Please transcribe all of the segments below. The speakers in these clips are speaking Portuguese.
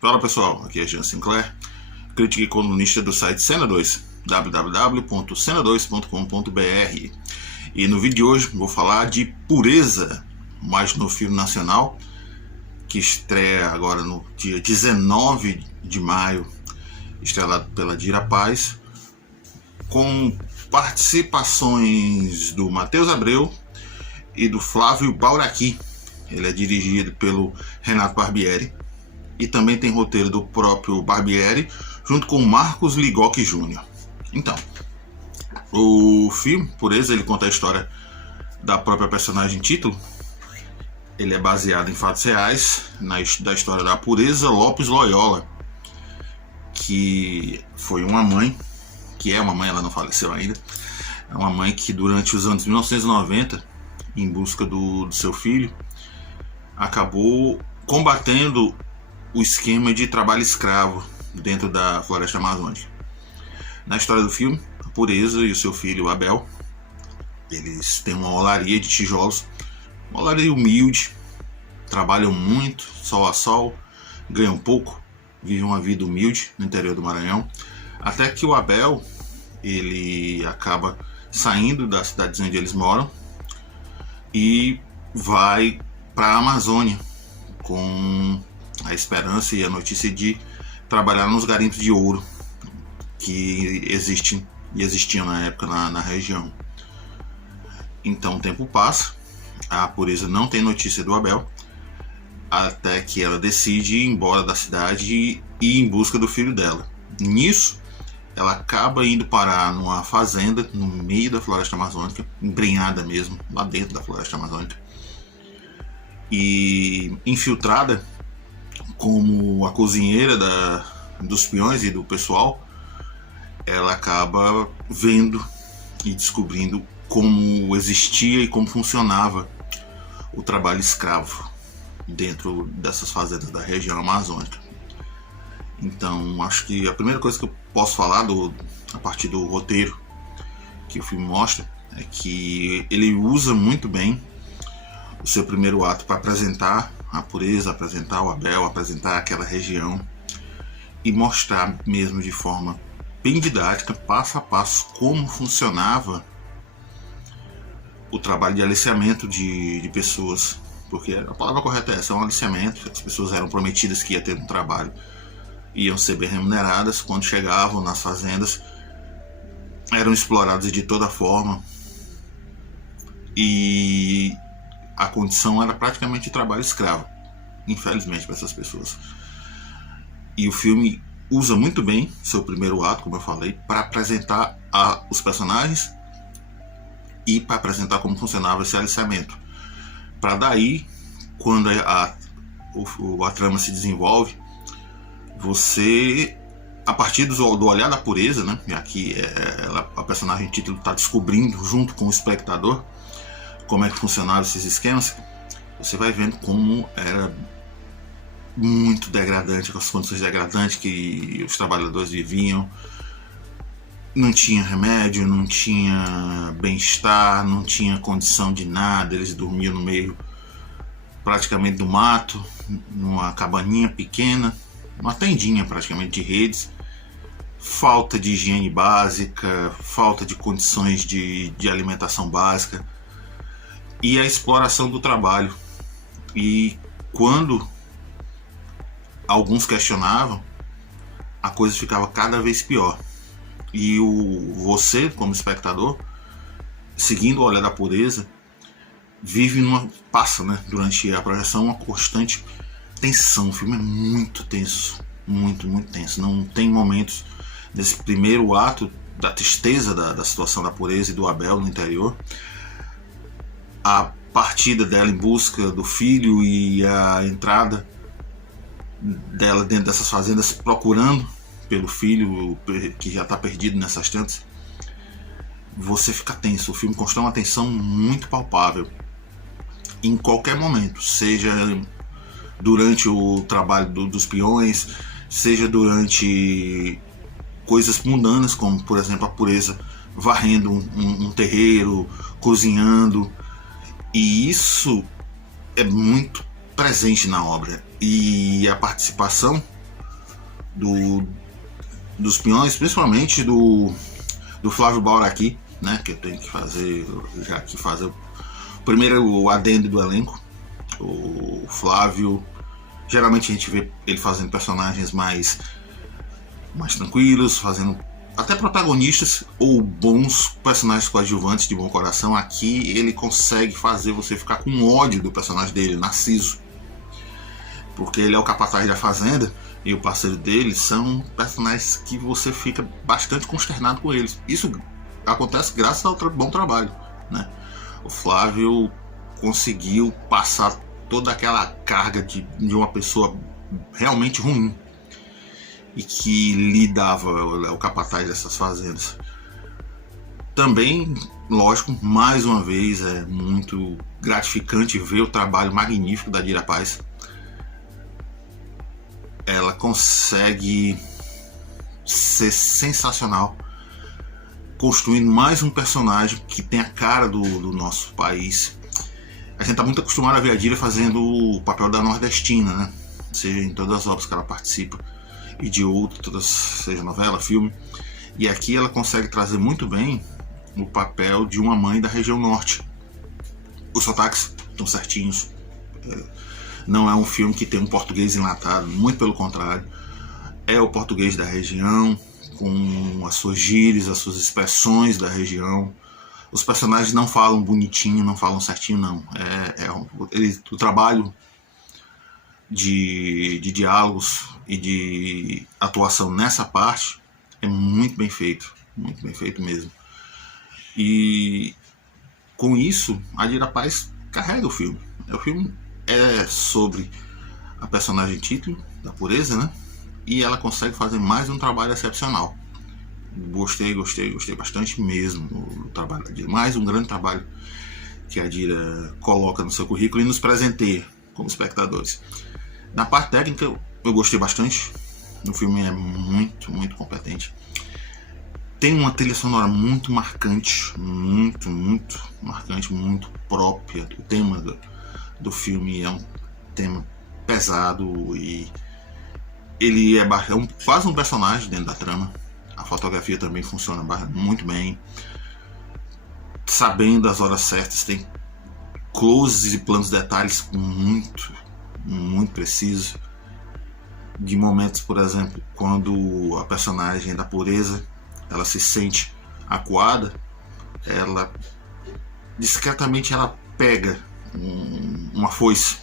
Fala pessoal, aqui é Jean Sinclair, crítico e colunista do site Cena 2, www.cena2.com.br. E no vídeo de hoje vou falar de Pureza, mais novo filme nacional, que estreia agora no dia 19 de maio, estrelado pela Dira Paz, com participações do Matheus Abreu e do Flávio Bauraqui. Ele é dirigido pelo Renato Barbieri e também tem roteiro do próprio Barbieri, junto com Marcos Ligocchi Jr. Então, o filme Pureza, ele conta a história da própria personagem título. Ele é baseado em fatos reais, da história da Pureza Lopes Loyola, que foi uma mãe, que é uma mãe, ela não faleceu ainda, é uma mãe que durante os anos 1990, em busca do seu filho, acabou combatendo o esquema de trabalho escravo dentro da floresta amazônica. Na história do filme, a Pureza e o seu filho Abel, eles têm uma olaria de tijolos, uma olaria humilde, trabalham muito, sol a sol, ganham pouco, vivem uma vida humilde no interior do Maranhão, até que o Abel, ele acaba saindo da cidadezinha onde eles moram e vai para a Amazônia com a esperança e a notícia de trabalhar nos garimpos de ouro que existiam na época na região. Então o tempo passa, a Pureza não tem notícia do Abel, até que ela decide ir embora da cidade e ir em busca do filho dela. Nisso, ela acaba indo parar numa fazenda no meio da floresta amazônica, embrenhada mesmo, lá dentro da floresta amazônica, e infiltrada como a cozinheira dos peões e do pessoal. Ela acaba vendo e descobrindo como existia e como funcionava o trabalho escravo dentro dessas fazendas da região amazônica. Então, acho que a primeira coisa que eu posso falar a partir do roteiro que o filme mostra é que ele usa muito bem o seu primeiro ato para apresentar a Pureza, apresentar o Abel, apresentar aquela região e mostrar mesmo de forma bem didática, passo a passo, como funcionava o trabalho de aliciamento de pessoas, porque a palavra correta é essa, é um aliciamento. As pessoas eram prometidas que ia ter um trabalho, iam ser bem remuneradas, quando chegavam nas fazendas eram exploradas de toda forma e a condição era praticamente de trabalho escravo, infelizmente, para essas pessoas. E o filme usa muito bem seu primeiro ato, como eu falei, para apresentar os personagens e para apresentar como funcionava esse aliciamento. Para daí, quando a trama se desenvolve, você, a partir do olhar da Pureza, né, e aqui a personagem título está descobrindo junto com o espectador como é que funcionavam esses esquemas, você vai vendo como era muito degradante, com as condições degradantes que os trabalhadores viviam. Não tinha remédio, não tinha bem-estar, não tinha condição de nada. Eles dormiam no meio praticamente do mato, numa cabaninha pequena, uma tendinha praticamente de redes. Falta de higiene básica, falta de condições de alimentação básica e a exploração do trabalho. E quando alguns questionavam, a coisa ficava cada vez pior. E você, como espectador, seguindo o olhar da Pureza, passa, né, durante a projeção, uma constante tensão. O filme é muito tenso, muito tenso. Não tem momentos desse primeiro ato da tristeza da situação da Pureza e do Abel no interior, a partida dela em busca do filho e a entrada dela dentro dessas fazendas procurando pelo filho que já está perdido nessas tantas. Você fica tenso. O filme constrói uma tensão muito palpável em qualquer momento, seja durante o trabalho dos peões, seja durante coisas mundanas, como por exemplo a Pureza varrendo um terreiro, cozinhando. E isso é muito presente na obra. E a participação dos peões, principalmente do Flávio Bauraqui, né, que eu tenho que fazer primeiro o adendo do elenco. O Flávio, geralmente a gente vê ele fazendo personagens mais tranquilos, fazendo até protagonistas ou bons personagens coadjuvantes de bom coração. Aqui ele consegue fazer você ficar com ódio do personagem dele, Narciso, porque ele é o capataz da fazenda e o parceiro dele são personagens que você fica bastante consternado com eles. Isso acontece graças ao bom trabalho, né? O Flávio conseguiu passar toda aquela carga de uma pessoa realmente ruim e que lidava o capataz dessas fazendas. Também, lógico, mais uma vez é muito gratificante ver o trabalho magnífico da Dira Paz. Ela consegue ser sensacional, construindo mais um personagem que tem a cara do nosso país. A gente está muito acostumado a ver a Dira fazendo o papel da nordestina, né? Seja em todas as obras que ela participa e de outras, seja novela, filme. E aqui ela consegue trazer muito bem o papel de uma mãe da região norte. Os sotaques estão certinhos. Não é um filme que tem um português enlatado, muito pelo contrário. É o português da região, com as suas gírias, as suas expressões da região. Os personagens não falam bonitinho, não falam certinho, não. O trabalho de diálogos e de atuação nessa parte é muito bem feito mesmo. E com isso, a Dira Paz carrega o filme. O filme é sobre a personagem título, da Pureza, né? E ela consegue fazer mais um trabalho excepcional. Gostei bastante mesmo do trabalho da Dira. Mais um grande trabalho que a Dira coloca no seu currículo e nos presenteia como espectadores. Na parte técnica, eu gostei bastante. O filme é muito competente. Tem uma trilha sonora muito marcante, muito marcante, muito própria. O tema do filme é um tema pesado e ele é quase um personagem dentro da trama. A fotografia também funciona muito bem. Sabendo as horas certas, tem closes e planos de detalhes muito precisos. De momentos, por exemplo, quando a personagem da Pureza ela se sente acuada, ela discretamente ela pega uma foice,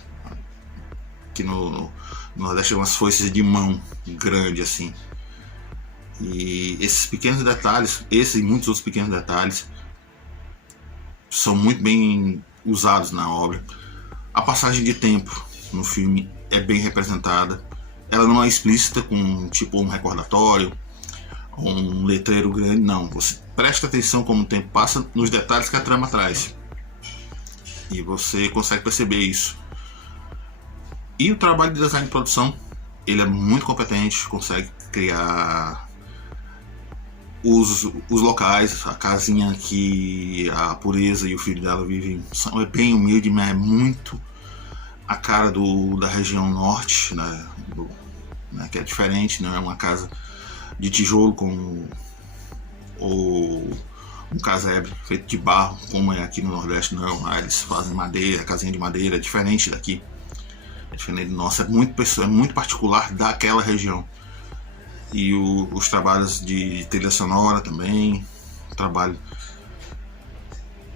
que no Nordeste é umas foices de mão grande assim. E esses pequenos detalhes, esse e muitos outros pequenos detalhes, são muito bem usados na obra. A passagem de tempo no filme é bem representada. Ela não é explícita com tipo um recordatório ou um letreiro grande, não. Você presta atenção como o tempo passa nos detalhes que a trama traz e você consegue perceber isso. E o trabalho de design de produção, ele é muito competente, consegue criar os locais, a casinha que a Pureza e o filho dela vivem é bem humilde, mas é muito a cara da região norte, né, que é diferente, não é uma casa de tijolo como um casebre feito de barro, como é aqui no Nordeste, não. Eles fazem madeira, casinha de madeira, é diferente daqui, é diferente do nosso, é muito particular daquela região. E os trabalhos de trilha sonora também, trabalho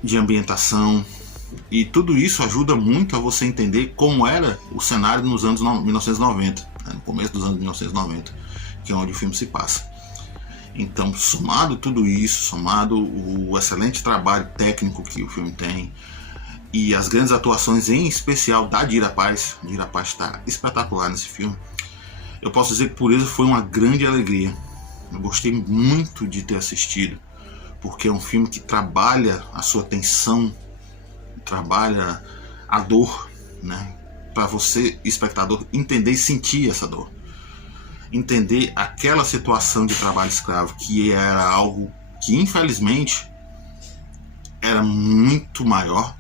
de ambientação, e tudo isso ajuda muito a você entender como era o cenário nos anos 1990, né, no começo dos anos 1990, que é onde o filme se passa. Então, somado tudo isso, somado o excelente trabalho técnico que o filme tem e as grandes atuações, em especial da Dira Paz está espetacular nesse filme, eu posso dizer que Pureza foi uma grande alegria. Eu gostei muito de ter assistido, porque é um filme que trabalha a sua tensão, trabalha a dor, né? Para você, espectador, entender e sentir essa dor. Entender aquela situação de trabalho escravo, que era algo que, infelizmente, era muito maior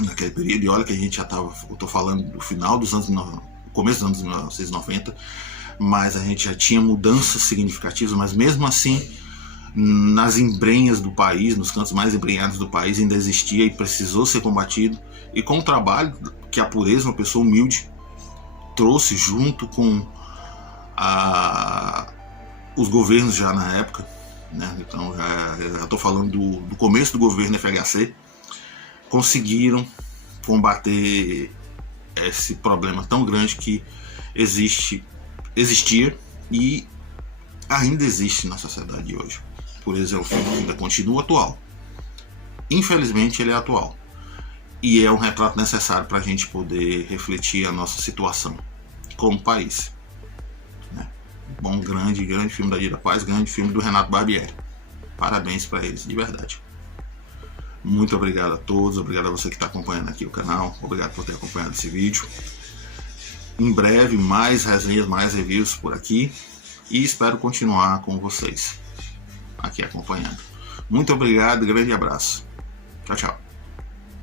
naquele período. E olha que a gente já estava, eu estou falando do final dos anos, começo dos anos 1990, mas a gente já tinha mudanças significativas, mas mesmo assim, nas embrenhas do país, nos cantos mais embrenhados do país, ainda existia e precisou ser combatido. E com o trabalho que a Pureza, uma pessoa humilde, trouxe junto com os governos já na época, né? Então já estou falando do começo do governo FHC, conseguiram combater esse problema tão grande que existia e ainda existe na sociedade de hoje. Por exemplo, o filme ainda continua atual. Infelizmente ele é atual. E é um retrato necessário para a gente poder refletir a nossa situação como país. Né? Bom, grande filme da Dira Paz, grande filme do Renato Barbieri. Parabéns para eles, de verdade. Muito obrigado a todos, obrigado a você que está acompanhando aqui o canal, obrigado por ter acompanhado esse vídeo. Em breve, mais resenhas, mais reviews por aqui e espero continuar com vocês aqui acompanhando. Muito obrigado, grande abraço. Tchau, tchau.